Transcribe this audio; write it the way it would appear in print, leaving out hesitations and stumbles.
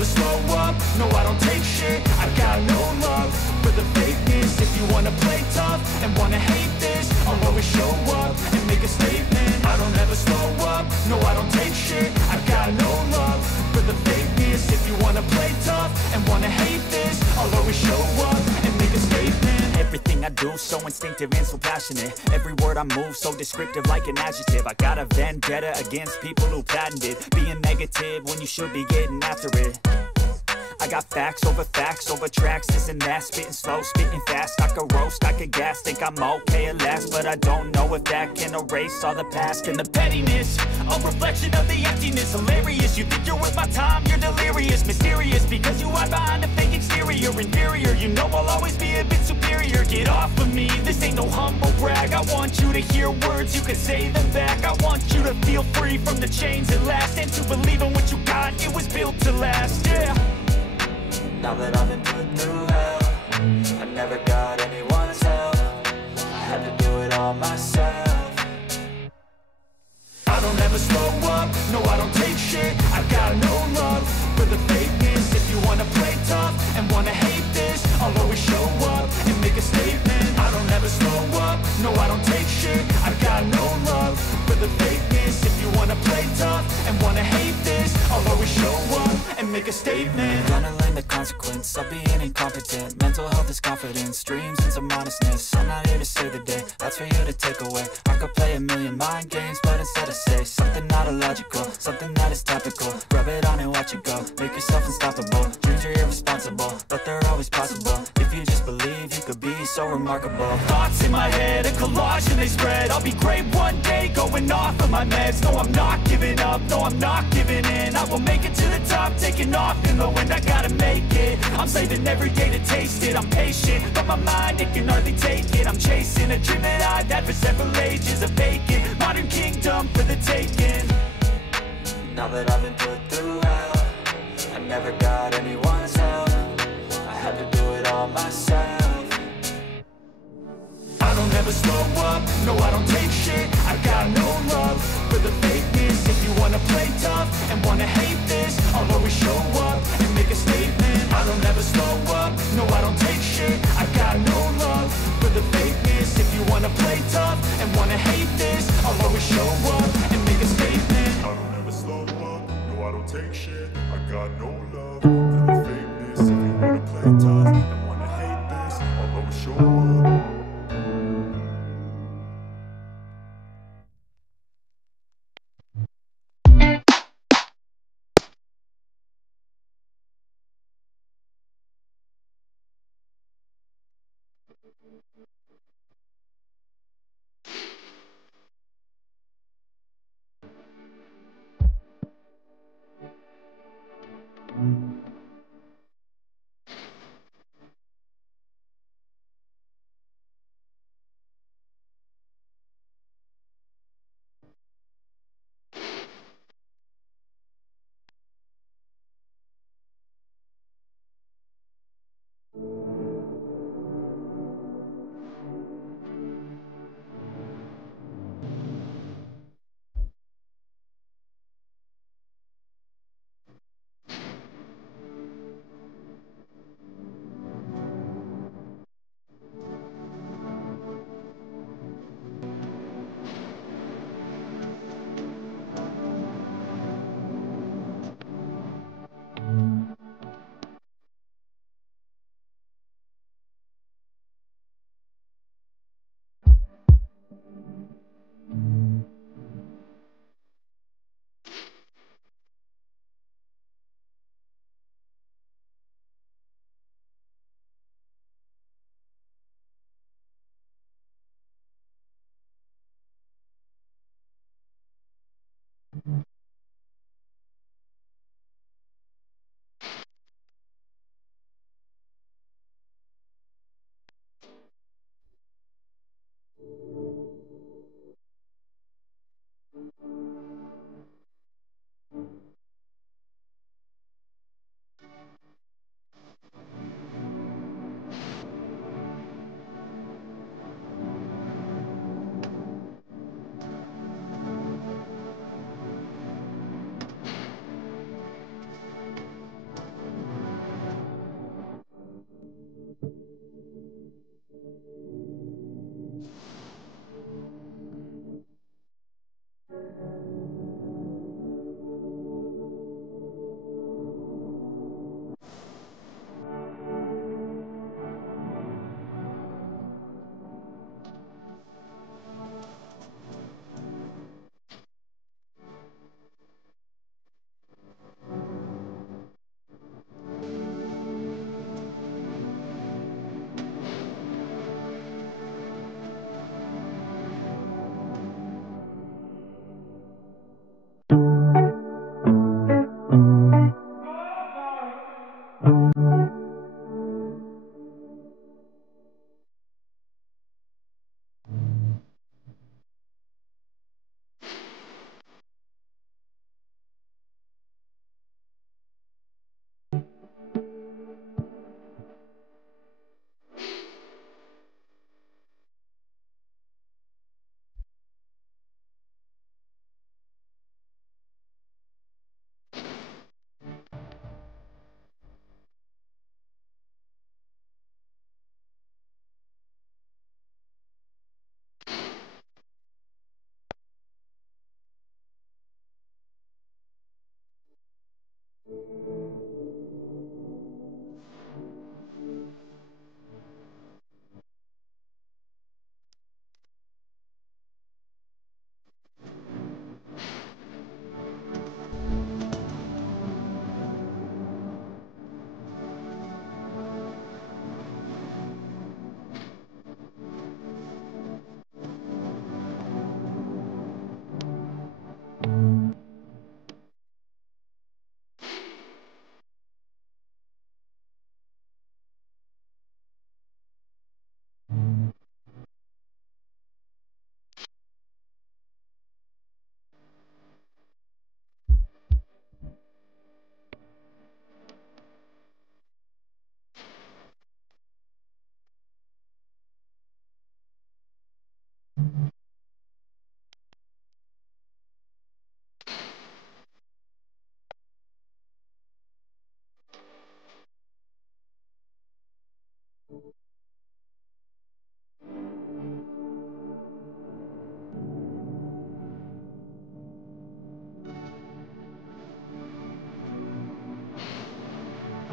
never slow up, no I don't take shit. I got no love for the fakeness. If you wanna play tough and wanna hate this, I'll always show up and make a statement. I don't ever slow up, no I don't take shit. I got no love for the fakeness. If you wanna play tough and wanna hate this, I'll always show up and make a statement. Everything I do so instinctive and so passionate. Every word I move so descriptive like an adjective. I got a vendetta against people who patented being negative when you should be getting after it. I got facts over tracks, this and that. Spitting slow, spitting fast. I could roast, I could gas. Think I'm okay at last, but I don't know if that can erase all the past. And the pettiness, a reflection of the emptiness. Hilarious, you think you're worth my time, you're delirious. Mysterious, because you hide behind a fake exterior. Inferior, you know I'll always be a bit superior. Get off of me, this ain't no humble brag. I want you to hear words, you can say them back. I want you to feel free from the chains at last, and to believe in what you got, it was built to last, yeah. Now that I've been put through hell, I never got anyone's help. I had to do it all myself. I don't ever slow up, no I don't take shit. I got no love for the fakeness. If you wanna play tough and wanna hate this, I'll always show up and make a statement. I don't ever slow up, no I don't take shit. I got no love for the fakeness. If you wanna play tough and wanna hate this, I'll always show up and make a statement. Gonna learn the consequence of being incompetent. Mental health is confidence, dreams and some honestness. I'm not here to save the day, that's for you to take away. I could play a million mind games, but instead I say something not illogical, something that is topical. Rub it on and watch it go, make yourself unstoppable. Dreams are irresponsible, but they're always possible. If you just believe, you could be so remarkable. Thoughts in my head, a collage and they spread. I'll be great one day, going off of my meds. No, I'm not giving up, no, I'm not giving in. I will make it to the top, taking off in the wind. I gotta make it, I'm saving every day to taste it. I'm patient, but my mind, it can hardly take it. I'm chasing a dream that I've had for several ages. A vacant, modern kingdom for the taking. Now that I've been put through hell, I never got anyone's help. I had to do it all myself. I don't ever slow up, no I don't take shit. I got no love for the fakeness. If you wanna play tough and wanna hate this, I'll always show up and make a statement. I don't ever slow up, no I don't take shit. I got no love for the fakeness. If you wanna play tough and wanna hate this, I'll always show up and make a statement. I don't ever slow up, no I don't take shit. I got no love.